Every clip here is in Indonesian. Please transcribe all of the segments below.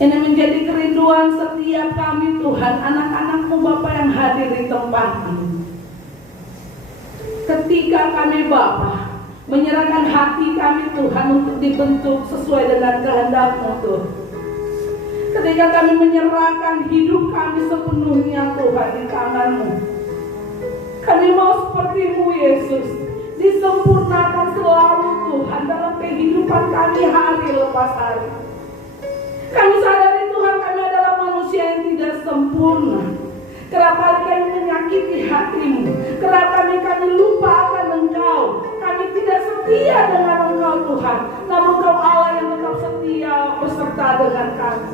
Ini menjadi kerinduan setiap kami Tuhan, anak-anak-Mu Bapa yang hadir di tempat ini. Ketika kami Bapa menyerahkan hati kami Tuhan untuk dibentuk sesuai dengan kehendak-Mu Tuhan. Ketika kami menyerahkan hidup kami sepenuhnya Tuhan di tangan-Mu. Kami mau seperti-Mu Yesus, disempurnakan selalu Tuhan dalam kehidupan kami hari lepas hari. Kami sadari Tuhan kami adalah manusia yang tidak sempurna. Kerap kali kami menyakiti hati-Mu. Kerap kali kami lupa akan Engkau. Kami tidak setia dengan Engkau Tuhan. Namun Engkau Allah yang tetap setia beserta dengan kami.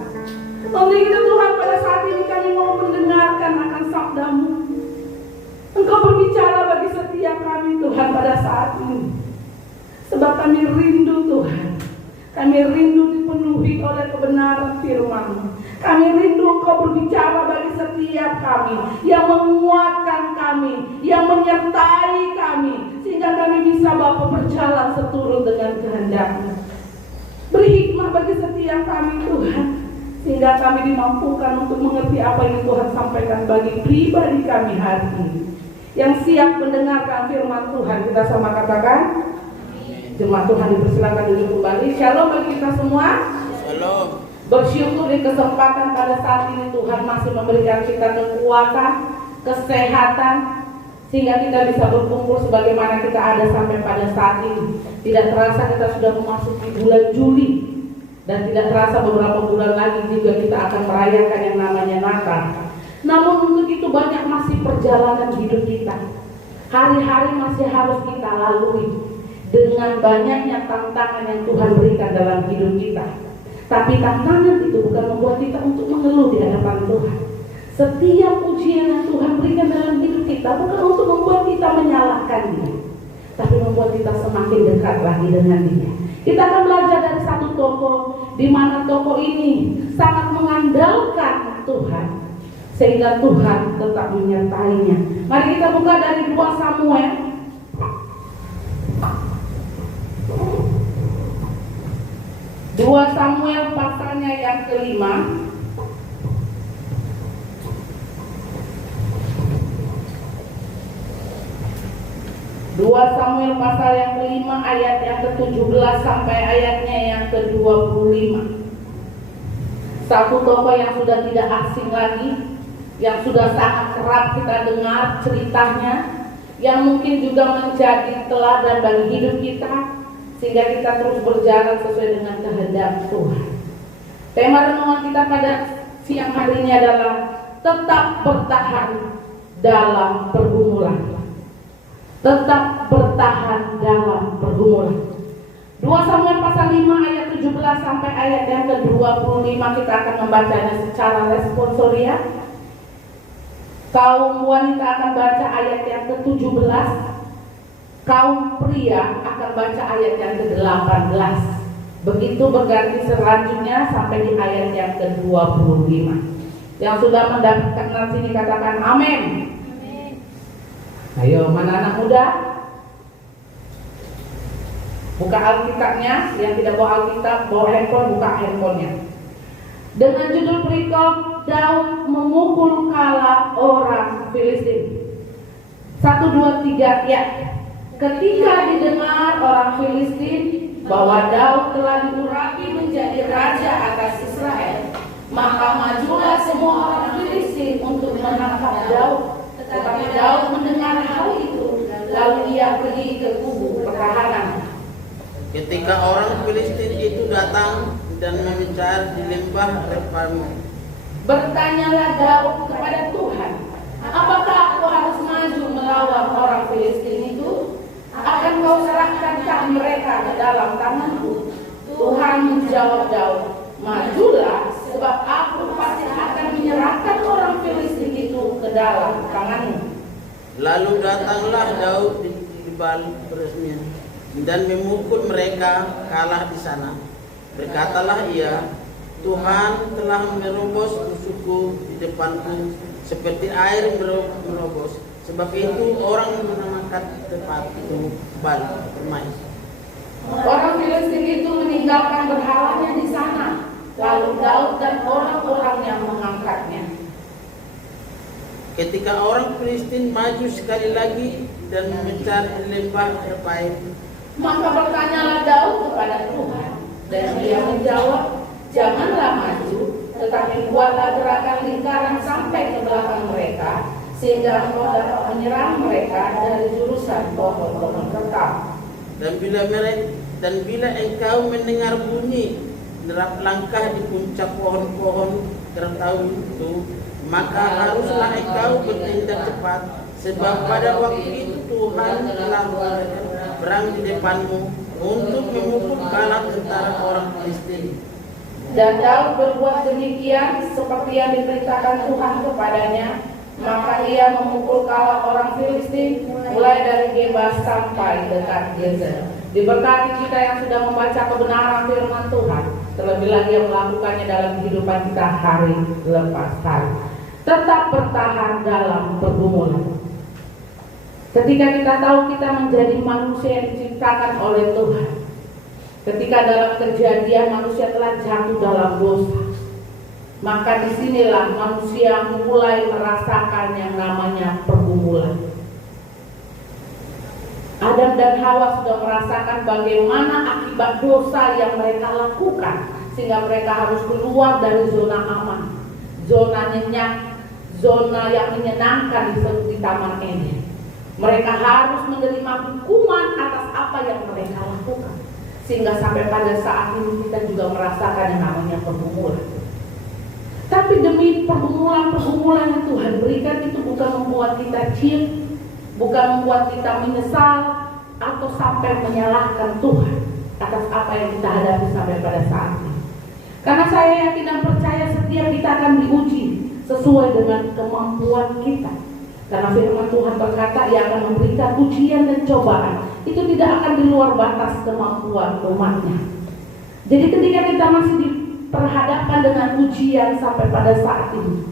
Untuk itu Tuhan, pada saat ini kami mau mendengarkan akan sabda-Mu. Engkau berbicara bagi setiap kami Tuhan pada saat ini. Sebab kami rindu Tuhan. Kami rindu dipenuhi oleh kebenaran firman-Mu. Kami rindu Engkau berbicara bagi setiap kami, yang menguatkan kami, yang menyertai kami, sehingga kami bisa Bapa berjalan seturut dengan kehendak-Mu. Beri hikmah bagi setiap kami Tuhan, sehingga kami dimampukan untuk mengerti apa yang Tuhan sampaikan bagi pribadi kami hari ini. Yang siap mendengarkan firman Tuhan, kita sama katakan jemaat Tuhan dipersilakan duduk kembali. Shalom bagi kita semua. Shalom. Bersyukur di kesempatan pada saat ini Tuhan masih memberikan kita kekuatan, kesehatan, sehingga kita bisa berkumpul sebagaimana kita ada sampai pada saat ini. Tidak terasa kita sudah memasuki bulan Juli, dan tidak terasa beberapa bulan lagi juga kita akan merayakan yang namanya Natal. Namun untuk itu banyak masih perjalanan hidup kita. Hari-hari masih harus kita lalui dengan banyaknya tantangan yang Tuhan berikan dalam hidup kita. Tapi tantangan itu bukan membuat kita untuk mengeluh di hadapan Tuhan. Setiap ujian yang Tuhan berikan dalam hidup kita bukan untuk membuat kita menyalahkan Dia, tapi membuat kita semakin dekat lagi dengan Dia. Kita akan belajar dari satu tokoh, di mana tokoh ini sangat mengandalkan Tuhan, sehingga Tuhan tetap menyertainya. Mari kita buka dari 2 Samuel. 2 Samuel pasalnya yang ke-5. 2 Samuel pasal yang ke-5 ayat yang ke-17 sampai ayatnya yang ke-25. Satu tokoh yang sudah tidak asing lagi, yang sudah sangat kerap kita dengar ceritanya, yang mungkin juga menjadi teladan bagi hidup kita, sehingga kita terus berjalan sesuai dengan kehendak Tuhan. Tema renungan kita pada siang hari ini adalah tetap bertahan dalam pergumulan. Tetap bertahan dalam pergumulan. 2 Samuel pasal 5 ayat 17 sampai ayat yang ke-25 kita akan membacanya secara responsoria. Kaum wanita akan baca ayat yang ke-17. Kaum pria akan baca ayat yang ke-18. Begitu berganti selanjutnya sampai di ayat yang ke-25. Yang sudah mendapatkan sini katakan amin. Ayo, mana anak muda? Buka Alkitabnya. Yang tidak bawa Alkitab, bawa handphone, buka handphonenya. Dengan judul perikop, Daud memukul kala orang Filistin. 1, 2, 3, ya. Ketika didengar orang Filistin bahwa Daud telah diurapi menjadi raja atas Israel, maka majulah semua orang Filistin untuk menangkap Daud. Tetapi Daud mendengar hal itu, lalu ia pergi ke kubu pertahanan. Ketika orang Filistin itu datang dan mengejar di lembah Refaim, bertanyalah Daud kepada Tuhan, apakah aku harus maju melawan orang Filistin itu? Akan kau serahkankah mereka ke dalam tanganku? Tuhan menjawab Daud, majulah, sebab aku pasti akan menyerahkan orang Filistin itu ke dalam tanganmu. Lalu datanglah Daud di Gibal Bersnya dan memukul mereka kalah di sana. Berkatalah ia, Tuhan telah merobos musuhku di depanku seperti air merobos. Sebab itu orang menamakan tempat itu Bal Permai. Orang Filistin itu meninggalkan berhalanya di sana, lalu Daud dan orang-orang yang mengangkatnya. Ketika orang Filistin maju sekali lagi dan mencari lembah Refaim, Maka bertanyalah Daud kepada Tuhan, dan dia menjawab, janganlah maju, tetapi buatlah gerakan lingkaran sampai ke belakang mereka, sehingga engkau dapat menyerang mereka dari jurusan pohon-pohon kekal. Dan bila engkau mendengar bunyi derap langkah di puncak pohon-pohon kertau itu, maka haruslah engkau bertindak cepat, sebab pada waktu itu Tuhan telah berang di depanmu untuk memukul kalah tentara orang Filistin. Dan Daud berbuat demikian seperti yang diperintahkan Tuhan kepadanya. Maka ia memukul kalah orang Filistin mulai dari Geba sampai dekat Gezer. Diberkati kita yang sudah membaca kebenaran firman Tuhan, terlebih lagi yang melakukannya dalam kehidupan kita hari lepas hari. Tetap bertahan dalam pergumulan. Ketika kita tahu kita menjadi manusia yang diciptakan oleh Tuhan, ketika dalam kejadian manusia telah jatuh dalam dosa, maka disinilah manusia mulai merasakan yang namanya pergumulan. Adam dan Hawa sudah merasakan bagaimana akibat dosa yang mereka lakukan, sehingga mereka harus keluar dari zona aman, zona nyenyak, zona yang menyenangkan di Taman Eden. Mereka harus menerima hukuman atas apa yang mereka lakukan, sehingga sampai pada saat ini kita juga merasakan yang namanya pergumulan. Tapi demi pergumulan-pergumulan yang Tuhan berikan itu bukan membuat kita ciut, bukan membuat kita menyesal atau sampai menyalahkan Tuhan atas apa yang kita hadapi sampai pada saat ini. Karena saya yakin dan percaya setiap kita akan diuji sesuai dengan kemampuan kita. Karena firman Tuhan berkata ia akan memberikan ujian dan cobaan, itu tidak akan di luar batas kemampuan umatnya. Jadi ketika kita masih diperhadapkan dengan ujian sampai pada saat ini,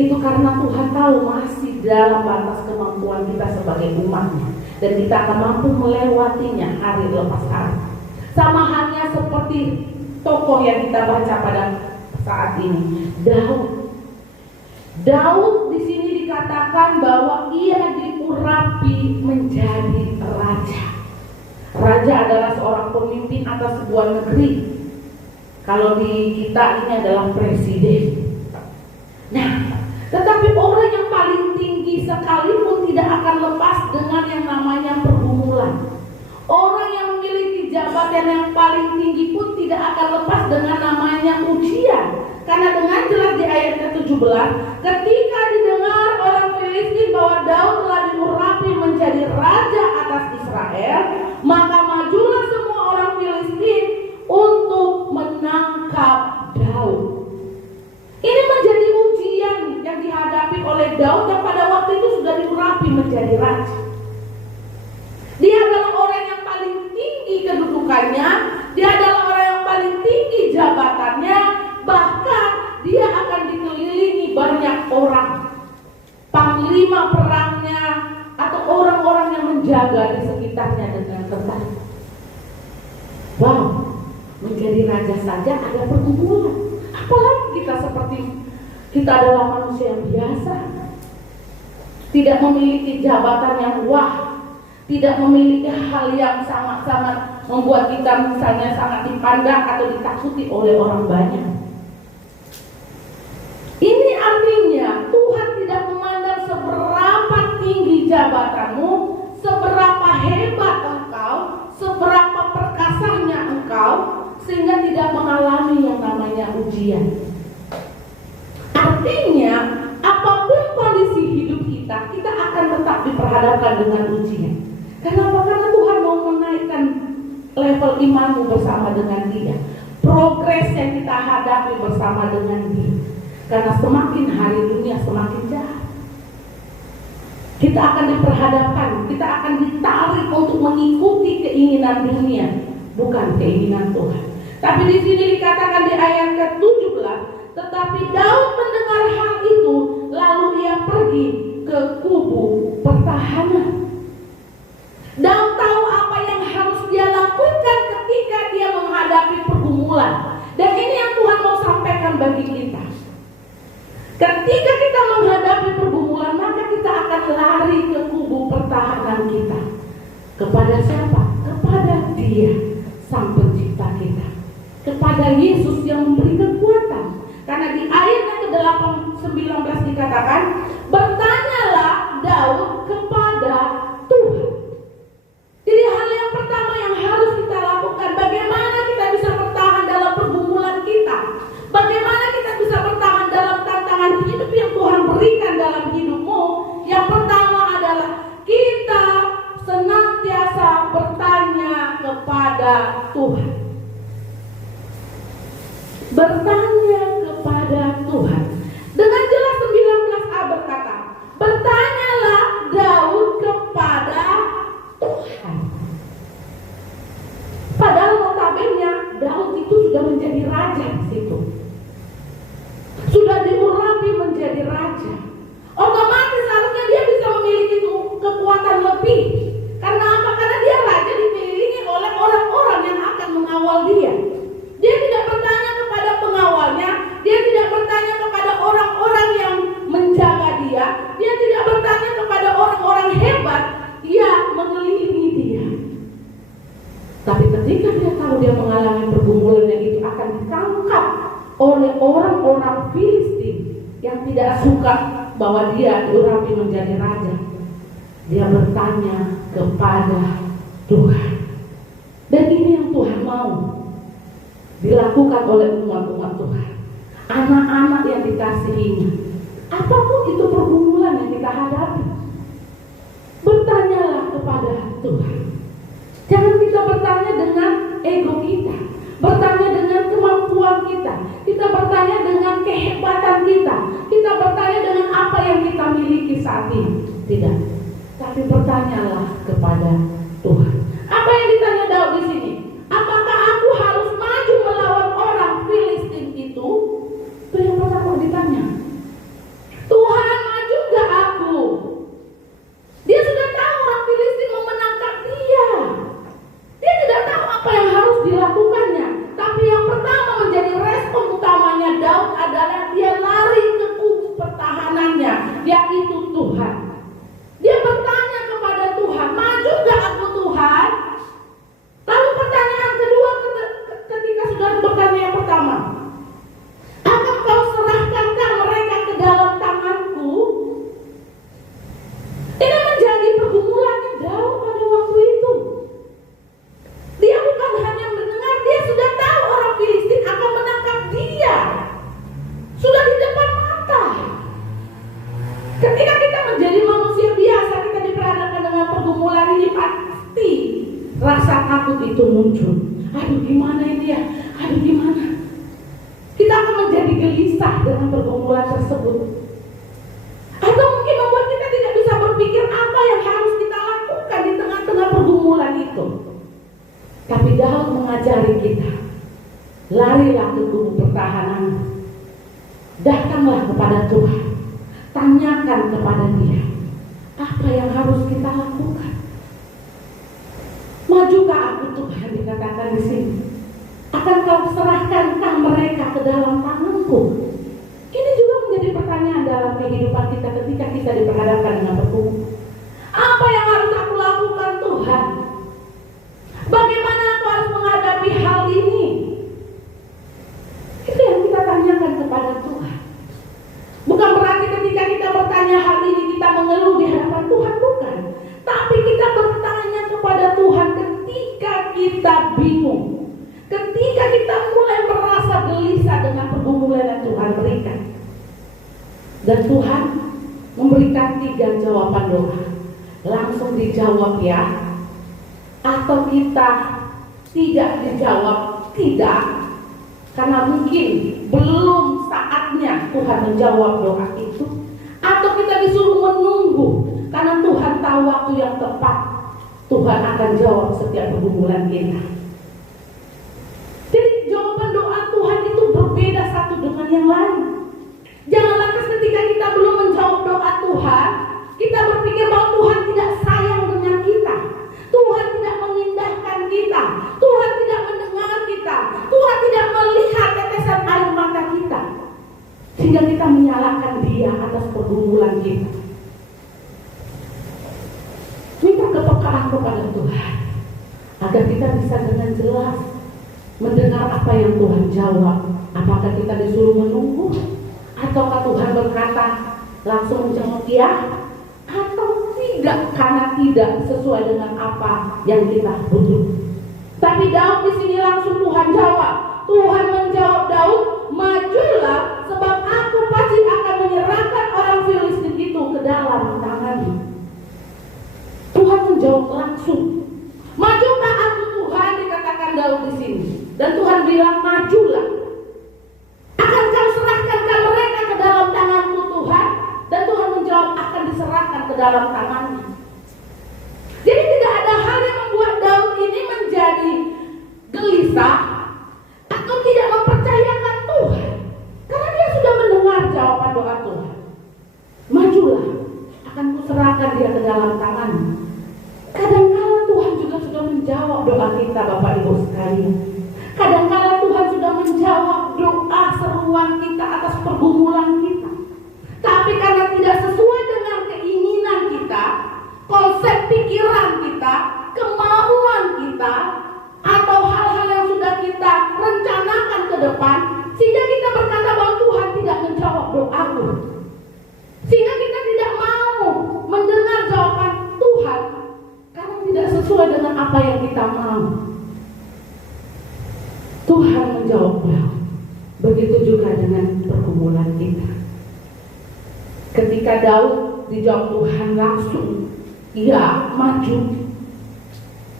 itu karena Tuhan tahu masih dalam batas kemampuan kita sebagai umatnya, dan kita akan mampu melewatinya hari lepas hari. Sama halnya seperti tokoh yang kita baca pada saat ini, Daud di sini dikatakan bahwa ia diurapi menjadi raja. Raja adalah seorang pemimpin atas sebuah negeri. Kalau di kita ini adalah presiden. Nah, tetapi orang yang paling tinggi sekalipun tidak akan lepas dengan yang namanya pergumulan. Orang yang memiliki jabatan yang paling tinggi pun tidak akan lepas dengan namanya ujian. Karena dengan jelas di ayat ke-17, ketika didengar orang Filistin bahwa Daud telah diurapi menjadi raja atas Israel, maka majulah semua orang Filistin untuk menangkap Daud. Ini menjadi ujian yang dihadapi oleh Daud yang pada waktu itu sudah diurapi menjadi raja. Dia adalah orang yang paling tinggi kedudukannya, dia adalah orang yang paling tinggi jabatannya, bahkan dia akan dikelilingi banyak orang, panglima perangnya atau orang-orang yang menjaga di sekitarnya dengan ketat. Wow, menjadi raja saja ada pergumulan. Apalagi kita seperti kita adalah manusia yang biasa, tidak memiliki jabatan yang wah, tidak memiliki hal yang sangat-sangat membuat kita misalnya sangat dipandang atau ditakuti oleh orang banyak. Ini artinya Tuhan tidak memandang seberapa tinggi jabatanmu, seberapa hebat engkau, seberapa perkasanya engkau, sehingga tidak mengalami yang namanya ujian. Artinya apapun kondisi hidup kita, kita akan tetap diperhadapkan dengan ujian. Kenapa? Karena Tuhan mau menaikkan level imanmu bersama dengan Dia, progres yang kita hadapi bersama dengan Dia. Karena semakin hari dunia semakin jahat, kita akan diperhadapkan, kita akan ditarik untuk mengikuti keinginan dunia, bukan keinginan Tuhan. Tapi di sini dikatakan di ayat ke-17, tetapi Daud mendengar hal itu, lalu ia pergi ke kubu pertahanan. Daud tahu apa yang harus dia lakukan ketika dia menghadapi pergumulan. Dan ini yang Tuhan mau bagi kita. Ketika kita menghadapi pergumulan, maka kita akan lari ke kubu pertahanan kita. Kepada siapa? Kepada Dia, Sang Pencipta kita. Kepada Yesus yang memberi kekuatan. Karena di ayat yang ke-19 dikatakan, bertanyalah Daud kepada Tuhan. Jadi hal yang pertama yang harus kita lakukan, bagaimana kita bisa bertahan dalam pergumulan kita. Bagaimana kita bisa bertahan dalam tantangan hidup yang Tuhan berikan dalam hidupmu. Yang pertama adalah kita senantiasa bertanya kepada Tuhan. Bertanya kepada Tuhan. Dengan jelas 19a berkata, bertanyalah Daud kepada Tuhan. Padahal notabene Daud itu sudah menjadi raja di situ. Sudah diurapi menjadi raja. Otomatis harusnya dia bisa memiliki kekuatan lebih. Karena apa? Karena dia raja dikelilingi oleh orang-orang yang akan mengawal dia. Dia tidak bertanya kepada pengawalnya, dia tidak bertanya kepada orang-orang yang menjaga dia, dia tidak bertanya kepada orang-orang hebat yang mengelilingi dia. Tapi ketika dia tahu dia mengalami pergumulan yang itu akan ditangkap oleh orang-orang Filistin yang tidak suka bahwa dia diurapi menjadi raja, dia bertanya kepada Tuhan. Dan ini yang Tuhan mau dilakukan oleh umat-umat Tuhan, anak-anak yang dikasihinya. Apapun itu pergumulan yang kita hadapi, bertanyalah kepada Tuhan. Jangan kita bertanya dengan ego kita, bertanya dengan kemampuan kita, kita bertanya dengan kehebatan kita bertanya dengan apa yang kita miliki saat ini. Tidak, tapi bertanyalah kepada Tuhan. Apa yang ditanya Daud di sini? Apakah aku harus maju melawan orang Filistin itu? Itu yang pertama ditanya. Tuhan, maju gak aku? Dia sudah tahu orang Filistin mau menangkap dia. Dia tidak tahu apa yang harus dilakukannya. Tapi yang pertama menjadi respon utamanya Daud adalah dia lari ke kubu pertahanannya, yaitu Tuhan. Dia bertanya kepada Tuhan, maju gak aku Tuhan? Lalu pertanyaan kedua ketika sudah bertanya yang pertama, akan kau serahkankah mereka ke dalam tanganku? Ini menjadi pergumulan Daud pada waktu itu. Dia bukan hanya mendengar, dia sudah tahu orang Filistin akan menangkap dia. Sudah di depan mata. Ketika kita menjadi manusia biasa, kita diperhadapkan dengan pergumulan ini, pasti rasa takut itu muncul. Aduh gimana ini ya? Aduh gimana? Kita akan menjadi gelisah dengan pergumulan tersebut. Atau mungkin membuat kita tidak bisa berpikir apa yang harus kita lakukan di tengah-tengah pergumulan itu. Tapi Daud mengajari kita, larilah ke kubu pertahanan. Datanglah kepada Tuhan. Tanyakan kepada Dia apa yang harus kita lakukan. Majukah aku Tuhan, dikatakan di sini. Akan kau serahkankah mereka ke dalam tanganku? Ini juga menjadi pertanyaan dalam kehidupan kita ketika kita diperhadapkan dengan pergumulan. Apa yang harus aku lakukan Tuhan? Bagaimana aku harus menghadapi hal ini? Itu yang kita tanyakan kepada Tuhan. Bukan berarti ketika kita bertanya hal ini kita mengeluh di hadapan Tuhan, bukan. Tapi kita bertanya kepada Tuhan ketika kita bingung, ketika kita mulai merasa gelisah dengan pergumulan yang Tuhan berikan. Dan Tuhan memberikan 3 jawaban doa. Langsung dijawab ya, atau kita tidak dijawab tidak, karena mungkin belum saatnya Tuhan menjawab doa itu, atau kita disuruh menunggu karena Tuhan tahu waktu yang tepat Tuhan akan jawab setiap pergumulan kita. Jadi jawaban doa Tuhan itu berbeda satu dengan yang lain. Jangan lantas ketika kita belum menjawab doa Tuhan, kita berpikir bahwa Tuhan tidak sayang dengan kita, Tuhan tidak mengindahkan kita, Tuhan tidak mendengar kita, Tuhan tidak melihat tetesan air mata kita. pergumulan kita. Minta kepekaan kepada Tuhan agar kita bisa dengan jelas mendengar apa yang Tuhan jawab. Apakah kita disuruh menunggu, ataukah Tuhan berkata langsung menjawab ya, atau tidak, karena tidak sesuai dengan apa yang kita butuh. Tapi Daud di sini langsung Tuhan jawab. Tuhan menjawab Daud, majulah, sebab aku pasti akan menyerahkan orang Filistin itu ke dalam tanganmu. Tuhan menjawab langsung. Majukah aku Tuhan, dikatakan Daud di sini. Dan Tuhan bilang, majulah. Akan kau serahkan mereka ke dalam tanganku Tuhan. Dan Tuhan menjawab, akan diserahkan ke dalam tanganmu. Jadi tidak ada hal yang membuat Daud ini menjadi gelisah atau tidak mempercayakan Tuhan, karena dia sudah mendengar jawaban doa Tuhan. Majulah, akan kuserahkan dia ke dalam tanganmu. Kadang-kala Tuhan juga sudah menjawab doa kita, Bapak Ibu sekalian. Kadang-kala Tuhan sudah menjawab doa seruan kita atas pergumulan kita. Tapi karena tidak sesuai dengan keinginan kita, konsep pikiran kita, kemauan kita, atau hal-hal yang sudah kita rencanakan ke depan, sehingga kita berkata bahwa Tuhan tidak menjawab doaku, sehingga kita tidak mau mendengar jawaban Tuhan karena tidak sesuai dengan apa yang kita mau. Tuhan menjawab Daud. Begitu juga dengan pergumulan kita. Ketika Daud dijawab Tuhan langsung, ya maju.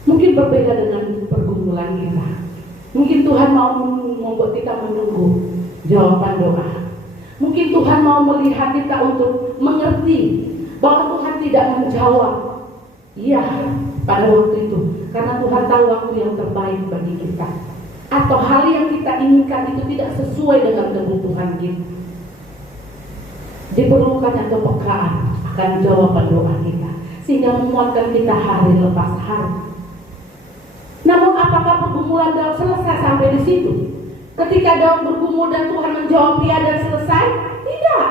Mungkin berbeda dengan pergumulan kita. Mungkin Tuhan mau membuat kita menunggu jawaban doa. Mungkin Tuhan mau melihat kita untuk mengerti bahwa Tuhan tidak menjawab iya pada waktu itu, karena Tuhan tahu waktu yang terbaik bagi kita. Atau hal yang kita inginkan itu tidak sesuai dengan kebutuhan kita. Diperlukan kepekaan akan jawaban doa kita, sehingga menguatkan kita hari lepas hari. Namun apakah pergumulan Daud selesai sampai di situ? Ketika Daud bergumul dan Tuhan menjawab ya dan selesai? Tidak.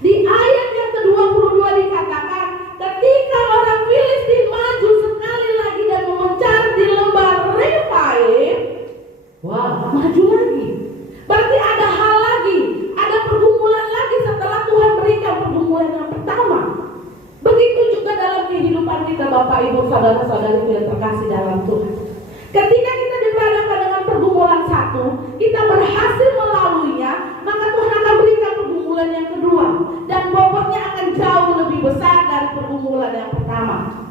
Di ayat yang ke-22 dikatakan, ketika orang Filistin maju sekali lagi dan memencar di lembah Refaim, maju lagi. Berarti ada hal lagi, ada pergumulan lagi setelah Tuhan berikan pergumulan yang pertama. Begitu juga dalam kehidupan kita, Bapak Ibu saudara-saudari yang terkasih dalam Tuhan. Ketika kita diperhadapkan dengan pergumulan satu, kita berhasil melaluinya, maka Tuhan akan berikan pergumulan yang kedua, dan bobotnya akan jauh lebih besar dari pergumulan yang pertama.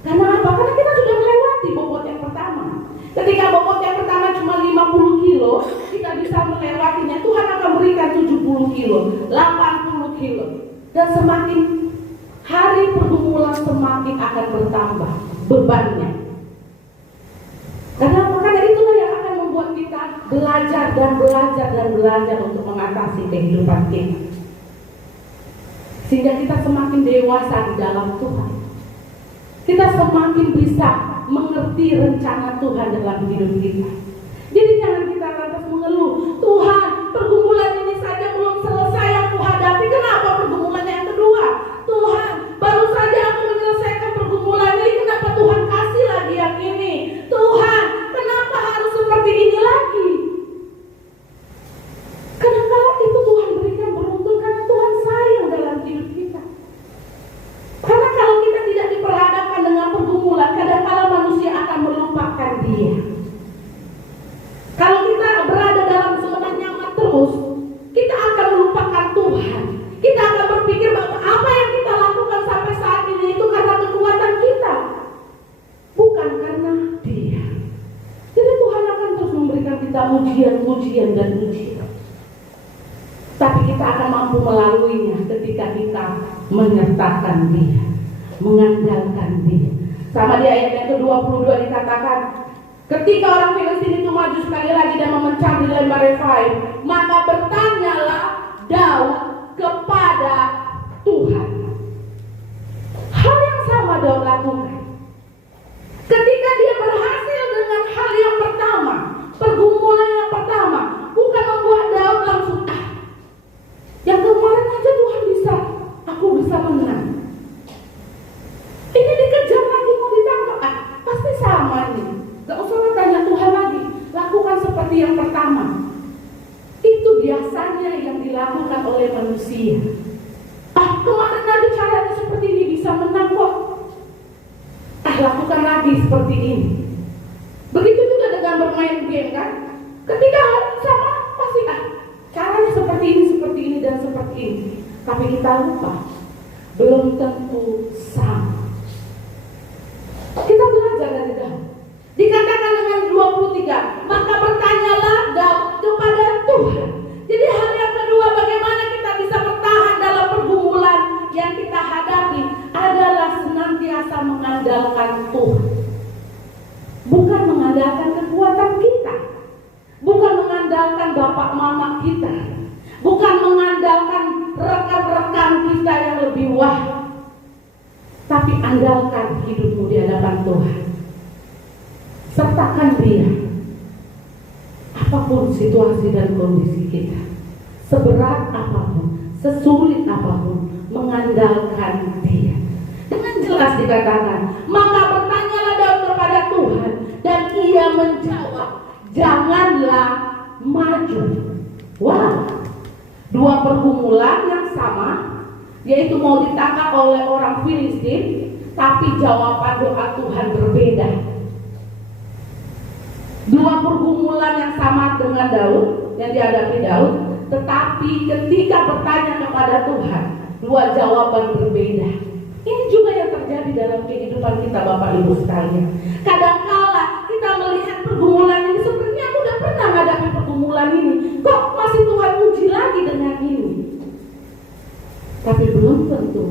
Karena apa? Karena kita sudah melewati bobot yang pertama. Ketika bobot yang pertama cuma 50 kilo, kita bisa melewatinya. Tuhan akan berikan 70 kilo, 80 kilo. Dan semakin hari pergumulan semakin akan bertambah bebannya. Karena itulah yang akan membuat kita belajar dan belajar untuk mengatasi kehidupan kita. Sehingga kita semakin dewasa di dalam Tuhan. Kita semakin bisa mengerti rencana Tuhan dalam hidup kita. Jadi jangan kita lantas mengeluh, Tuhan, pergumulan ini saja belum selesai aku hadapi, kenapa pergumulan yang kedua? Tuhan, baru saja aku menyelesaikan pergumulan ini, kenapa Tuhan kasih lagi yang ini? Tuhan, kenapa harus seperti ini lagi? Kadang-kala itu Tuhan berikan beruntun karena Tuhan sayang dalam hidup kita. Karena kalau kita tidak diperhadapkan dengan pergumulan, kadang-kala manusia akan melupakan Dia. Kalau kita berada dalam zona nyaman terus, kita akan melupakan Tuhan. Kita akan berpikir bahwa apa yang kita lakukan sampai saat ini itu karena kekuatan kita, bukan karena Dia. Jadi Tuhan akan terus memberikan kita ujian dan ujian. Tapi kita akan mampu melaluinya ketika kita menyertakan Dia, mengandalkan Dia. Sama di ayat yang ke-22 dikatakan, ketika orang Filistin itu maju sekali lagi dan memecah di lembah Refaim, maka bertanyalah Daud kepada Tuhan. Hal yang sama Daud lakukan. Ketika dia berhasil dengan hal yang pertama, pergumulan yang pertama, bukan membuat Daud langsung yang kemarin aja Tuhan bisa, manusia. Kemarin ada caranya seperti ini bisa menang kok. Lakukan lagi seperti ini. Begitu juga dengan bermain game kan. Ketika sama pasti caranya seperti ini dan seperti ini. Tapi kita lupa, belum tentu sama. Kita belajar dari Daud. Dikatakan dengan 23, maka bertanyalah Daud kepada Tuhan. Jadi hal yang kedua, bagaimana kita bisa bertahan dalam pergumulan yang kita hadapi adalah senantiasa mengandalkan Tuhan. Bukan mengandalkan kekuatan kita, bukan mengandalkan bapak mama kita, bukan mengandalkan rekan-rekan kita yang lebih wah, tapi andalkan hidupmu di hadapan Tuhan. Sertakan Dia apapun situasi dan kondisi kita, seberat apapun, sesulit apapun, mengandalkan Dia. Dengan jelas dikatakan, maka bertanyalah Daud kepada Tuhan, dan Ia menjawab, janganlah maju. Wow, dua pergumulan yang sama, yaitu mau ditangkap oleh orang Filistin, tapi jawaban doa Tuhan berbeda. Dua pergumulan yang sama dengan Daud, yang dihadapi Daud, tetapi ketika bertanya kepada Tuhan, dua jawaban berbeda. Ini juga yang terjadi dalam kehidupan kita, Bapak Ibu sekalian. Kadangkala kita melihat pergumulan ini, sepertinya aku udah pernah menghadapi pergumulan ini, kok masih Tuhan uji lagi dengan ini? Tapi belum tentu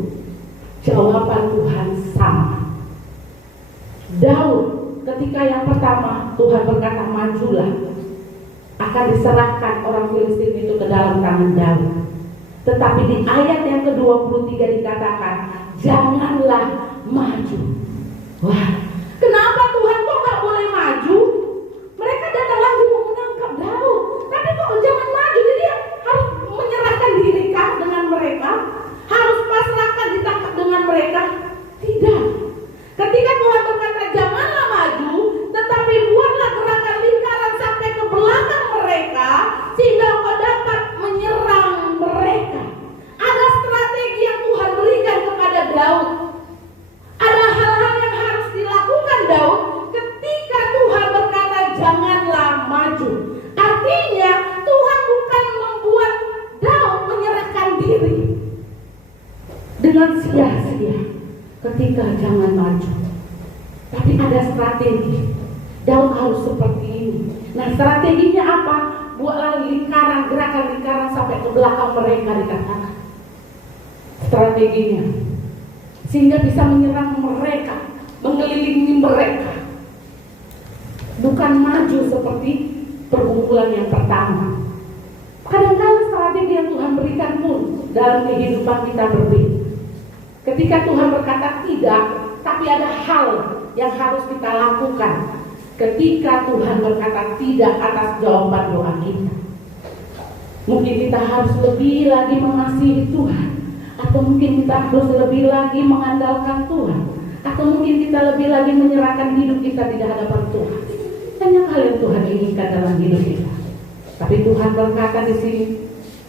jawaban Tuhan sama. Daud ketika yang pertama Tuhan berkata majulah, akan diserahkan orang Filistin itu ke dalam tangan Daud. Tetapi di ayat yang ke-23 dikatakan janganlah maju. Wah, kenapa Tuhan kok gak boleh maju? Mereka datang lagi mau menangkap Daud, tapi kok jangan maju? Jadi dia harus menyerahkan diri kan dengan mereka, harus pasrahkan ditangkap dengan mereka? Tidak. Ketika Tuhan berkata janganlah maju, tetapi buatlah gerakan lingkaran sampai ke belakang mereka, sehingga engkau dapat menyerang mereka. Ada strategi yang Tuhan berikan kepada Daud. Ada hal-hal yang harus dilakukan Daud ketika Tuhan berkata janganlah maju. Artinya Tuhan bukan membuat Daud menyerahkan diri dengan sia-sia ketika jangan maju. Tapi ada strategi. Daud harus seperti ini. Nah, strateginya apa? Buatlah lingkaran, gerakan lingkaran sampai ke belakang mereka dikatakan. Strateginya sehingga bisa menyerang mereka, mengelilingi mereka. Bukan maju seperti pergumulan yang pertama. Kadang-kadang strategi yang Tuhan berikan pun dalam kehidupan kita berbeda. Ketika Tuhan berkata tidak, tapi ada hal yang harus kita lakukan ketika Tuhan berkata tidak atas jawaban doa kita. Mungkin kita harus lebih lagi mengasihi Tuhan, atau mungkin kita harus lebih lagi mengandalkan Tuhan, atau mungkin kita lebih lagi menyerahkan hidup kita di hadapan Tuhan. Banyak hal yang Tuhan inginkan dalam hidup kita. Tapi Tuhan berkata di sini,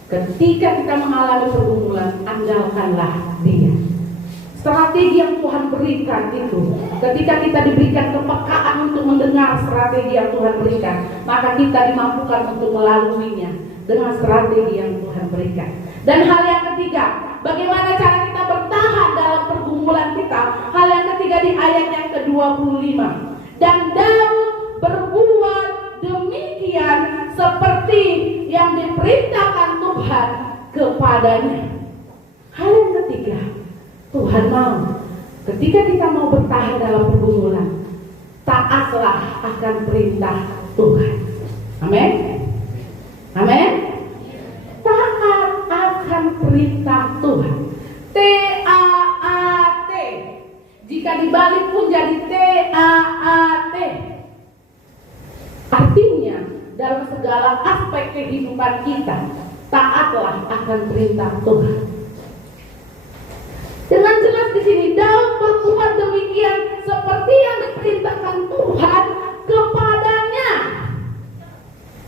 ketika kita mengalami pergumulan, andalkanlah Dia. Strategi yang Tuhan berikan itu, ketika kita diberikan kepekaan untuk mendengar strategi yang Tuhan berikan, maka kita dimampukan untuk melaluinya dengan strategi yang Tuhan berikan. Dan hal yang ketiga, bagaimana cara kita bertahan dalam pergumulan kita? Hal yang ketiga di ayat yang ke-25. Dan Daud berbuat demikian seperti yang diperintahkan Tuhan kepadanya. Hal yang ketiga, Tuhan mau ketika kita mau bertahan dalam pergumulan, taatlah akan perintah Tuhan. Amin. Amin. Taat akan perintah Tuhan. T-A-A-T. Jika dibalik pun jadi T-A-A-T. Artinya dalam segala aspek kehidupan kita, taatlah akan perintah Tuhan. Dengan jelas di sini Daud berbuat demikian seperti yang diperintahkan Tuhan kepadanya.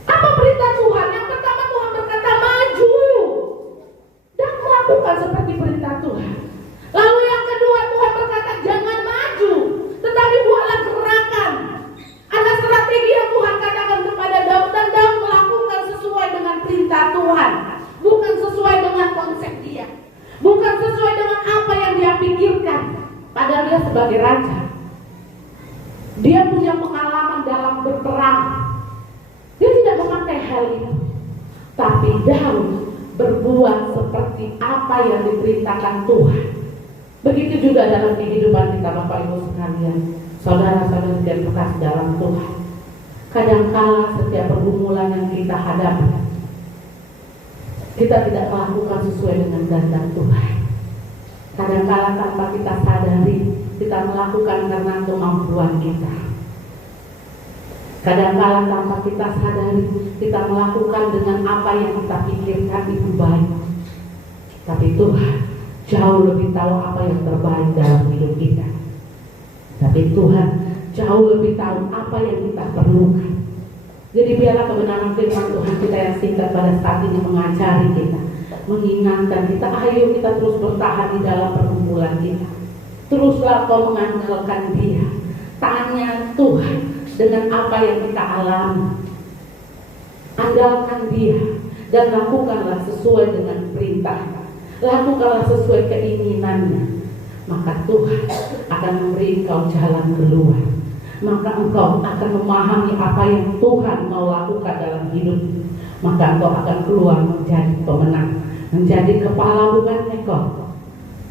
Apa perintah Tuhan? Yang pertama Tuhan berkata maju. Dan ada sebagai raja. Dia punya pengalaman dalam berperang. Dia tidak memakai hal itu. Tapi Daud berbuat seperti apa yang diperintahkan Tuhan. Begitu juga dalam kehidupan kita Bapak Ibu sekalian, saudara-saudara yang terkasih dalam Tuhan. Kadangkala setiap pergumulan yang kita hadapi, kita tidak melakukan sesuai dengan kehendak Tuhan. Kadangkala tanpa kita sadari, kita melakukan karena kemampuan kita. Kadangkala tanpa kita sadari, kita melakukan dengan apa yang kita pikirkan itu baik. Tapi Tuhan jauh lebih tahu apa yang terbaik dalam hidup kita. Tapi Tuhan jauh lebih tahu apa yang kita perlukan. Jadi biarlah kebenaran firman Tuhan kita yang singkat pada saat ini mengajari kita, mengingatkan kita, ayo kita terus bertahan di dalam pergumulan kita. Teruslah kau mengandalkan Dia. Tanya Tuhan dengan apa yang kita alami. Andalkan Dia dan lakukanlah sesuai dengan perintahnya. Lakukanlah sesuai keinginannya. Maka Tuhan akan memberi engkau jalan keluar. Maka engkau akan memahami apa yang Tuhan mau lakukan dalam hidup. Maka engkau akan keluar menjadi pemenang, menjadi kepala bukan ekor,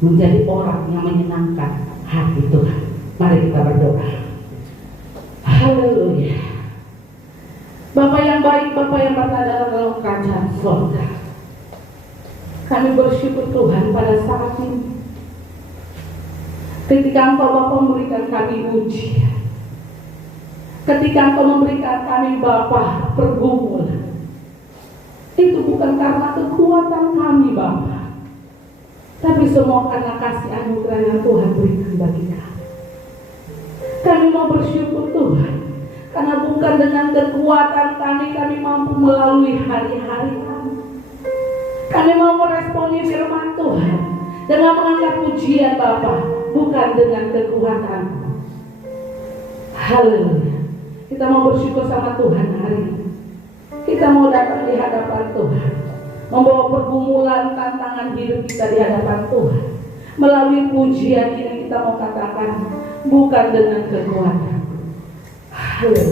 menjadi orang yang menyenangkan hati Tuhan. Mari kita berdoa. Haleluya. Bapa yang baik, Bapa yang berada dalam kerajaan surga, kami bersyukur Tuhan pada saat ini ketika Engkau Bapa memberikan kami ujian, ketika Engkau memberikan kami Bapa pergumulan. Itu bukan karena kekuatan kami Bapa, tapi semua karena kasih anugerah yang Tuhan berikan bagi kami. Kami mau bersyukur Tuhan, karena bukan dengan kekuatan kami mampu melalui hari-hari kami. Kami mau meresponi firman Tuhan dengan mengangkat pujian Bapa, bukan dengan kekuatan. Haleluya. Kita mau bersyukur sama Tuhan hari ini. Kita mau datang di hadapan Tuhan, membawa pergumulan tantangan hidup kita di hadapan Tuhan. Melalui pujian ini kita mau katakan, bukan dengan kekuatan. Haleluya.